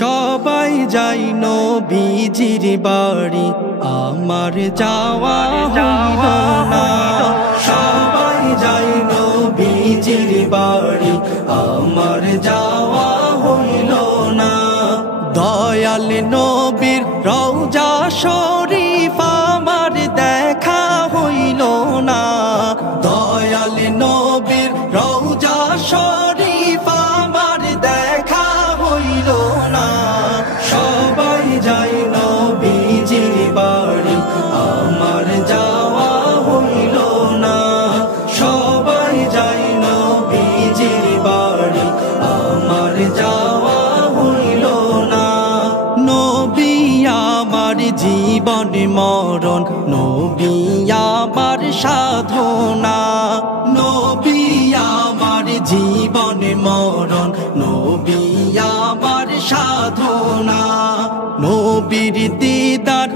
সবাই যাই নবীজির বাড়ি, আমার যাওয়া হইল না। সবাই যাই নবীজির বাড়ি, আমার যাওয়া হইল না। দয়াল নবীর রওজা শরীফ আমার দেখা হইল না। দয়াল নবীর রওজা শরীফ আমার দেখা হইল না। সবাই যাই নবীজির বাড়ি, আমার যাওয়া হইল না। সবাই যাই নবীজির বাড়ি, আমার যাওয়া হইল না। নবী আমার জীবন মরণ, নবী আমার সাধনা। নবী আমার জীবন মরণ, নবী আমার সাধনা। নবীর দিদার